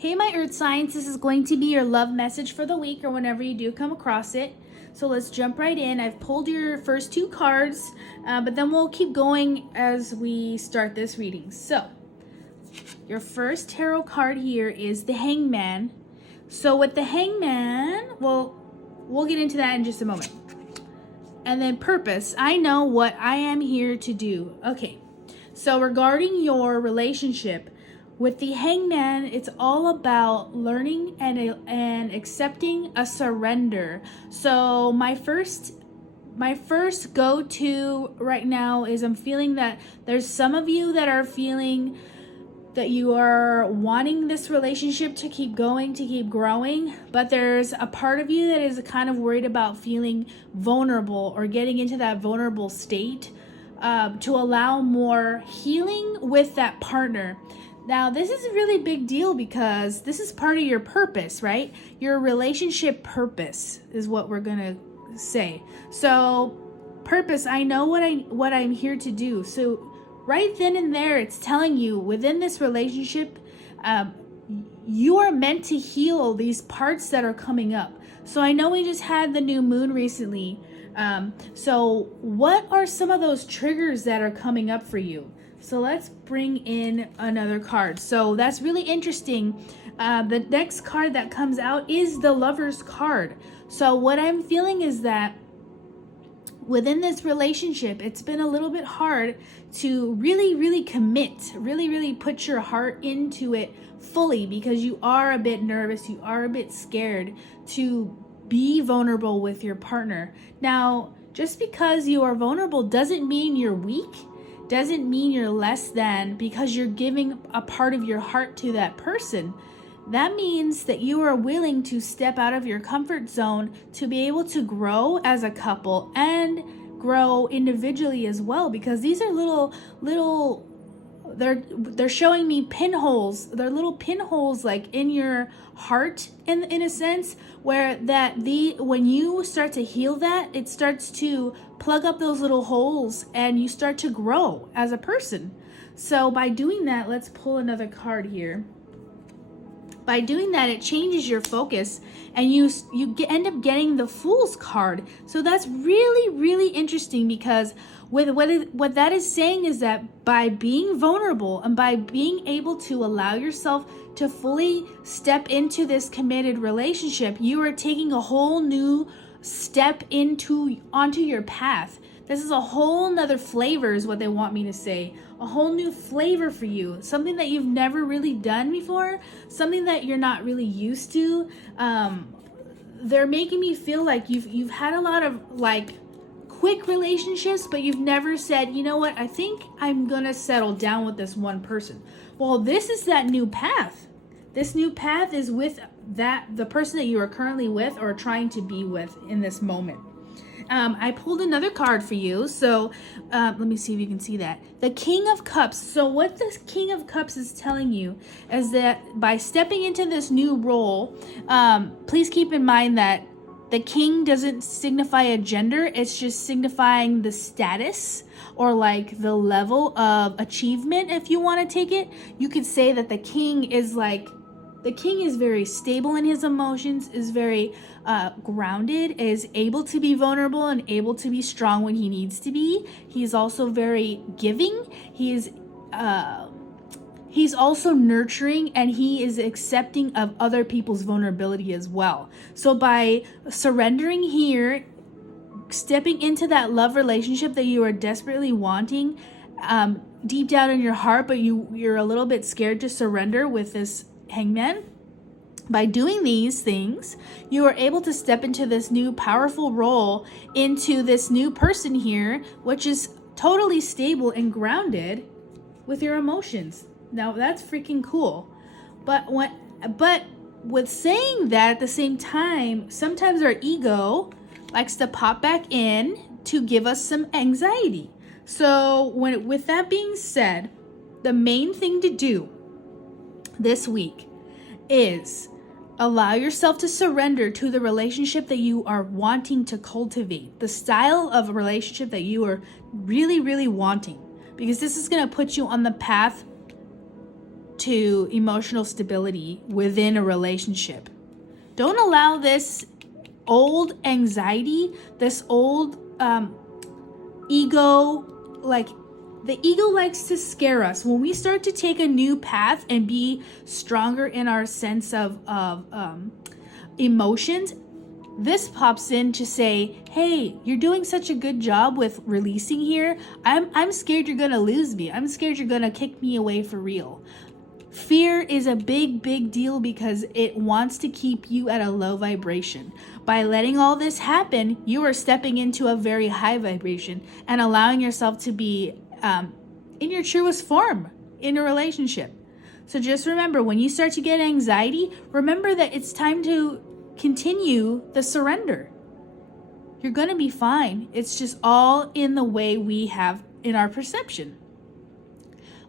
Hey, my Earth Signs, this is going to be your love message for the week or whenever you do come across it. So let's jump right in. I've pulled your first two cards, but then we'll keep going as we start this reading. So, your first tarot card here is the Hangman. So with the Hangman, well, we'll get into that in just a moment. And then purpose, I know what I am here to do. Okay, so regarding your relationship, with the Hangman, it's all about learning and accepting a surrender. So my first go-to right now is I'm feeling that there's some of you that are feeling that you are wanting this relationship to keep going, to keep growing, but there's a part of you that is kind of worried about feeling vulnerable or getting into that vulnerable state to allow more healing with that partner. Now, this is a really big deal because this is part of your purpose, right? Your relationship purpose is what we're going to say. So, purpose, I know what I'm here to do. So, right then and there, it's telling you within this relationship, you are meant to heal these parts that are coming up. So, I know we just had the new moon recently. So, what are some of those triggers that are coming up for you? So let's bring in another card. So that's really interesting. The next card that comes out is the Lover's card. So what I'm feeling is that within this relationship, it's been a little bit hard to really commit, really put your heart into it fully because you are a bit nervous, you are a bit scared to be vulnerable with your partner. Now, just because you are vulnerable doesn't mean you're weak. Doesn't mean you're less than because you're giving a part of your heart to that person. That means that you are willing to step out of your comfort zone to be able to grow as a couple and grow individually as well, because these are little they're showing me pinholes. They're little pinholes like in your heart in a sense, where when you start to heal that, it starts to plug up those little holes and you start to grow as a person. So by doing that, let's pull another card here. By doing that, it changes your focus and you end up getting the Fool's card. So that's really interesting because what that is saying is that by being vulnerable and by being able to allow yourself to fully step into this committed relationship, you are taking a whole new step onto your path. This is a whole nother flavor is what they want me to say. A whole new flavor for you. Something that you've never really done before. Something that you're not really used to. They're making me feel like you've had a lot of like quick relationships, but you've never said, you know what, I think I'm gonna settle down with this one person. Well, this is that new path. This new path is with the person that you are currently with or trying to be with in this moment. I pulled another card for you. So let me see if you can see that. The King of Cups. So what this King of Cups is telling you is that by stepping into this new role, please keep in mind that the king doesn't signify a gender. It's just signifying the status or like the level of achievement. If you want to take it, you could say that the king is very stable in his emotions, is very grounded, is able to be vulnerable and able to be strong when he needs to be. He's also very giving. He's also nurturing, and he is accepting of other people's vulnerability as well. So by surrendering here, stepping into that love relationship that you are desperately wanting, deep down in your heart, but you're a little bit scared to surrender with this Hangman. By doing these things, you are able to step into this new powerful role, into this new person here, which is totally stable and grounded with your emotions. Now that's freaking cool. But with saying that at the same time, sometimes our ego likes to pop back in to give us some anxiety. So with that being said, the main thing to do this week is allow yourself to surrender to the relationship that you are wanting to cultivate, the style of a relationship that you are really wanting, because this is going to put you on the path to emotional stability within a relationship. Don't allow this old anxiety, this old ego, like the ego likes to scare us. When we start to take a new path and be stronger in our sense of emotions, this pops in to say, hey, you're doing such a good job with releasing here. I'm scared you're gonna lose me. I'm scared you're gonna kick me away for real. Fear is a big deal because it wants to keep you at a low vibration. By letting all this happen, you are stepping into a very high vibration and allowing yourself to be in your truest form in a relationship. So just remember, when you start to get anxiety, remember that it's time to continue the surrender. You're going to be fine. It's just all in the way we have in our perception.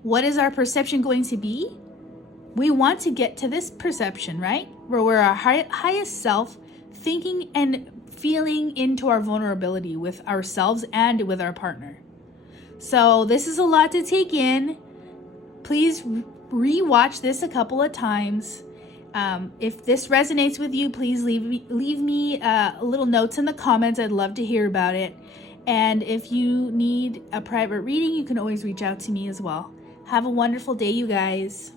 What is our perception going to be? We want to get to this perception, right? Where we're our highest self, thinking and feeling into our vulnerability with ourselves and with our partner. So this is a lot to take in. Please re-watch this a couple of times. If this resonates with you, please leave me little notes in the comments. I'd love to hear about it. And if you need a private reading, you can always reach out to me as well. Have a wonderful day, you guys.